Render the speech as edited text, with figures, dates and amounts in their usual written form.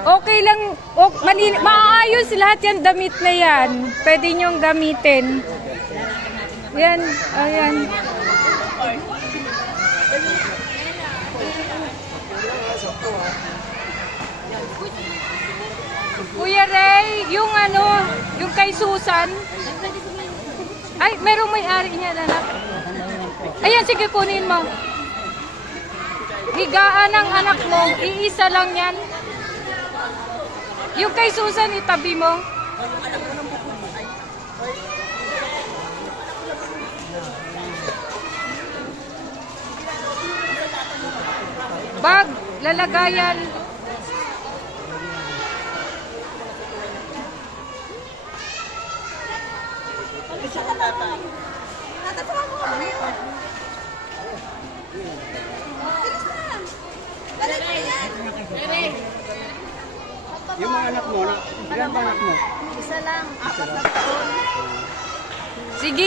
Okay lang, maayos lahat yan, damit na yan. Pwede nyong gamitin. Yan, ayan. Kuya Ray, yung yung kay Susan. Ay, merong may-ari niya, anak. Ayan, sige, kunin mo. Higaan ng anak mo, iisa lang yan. Yung kay Susan, itabi mo. Bag, lalagayan. Yung mga anak mo, ilan ba anak mo? Isa lang, 4 na taon. Sige.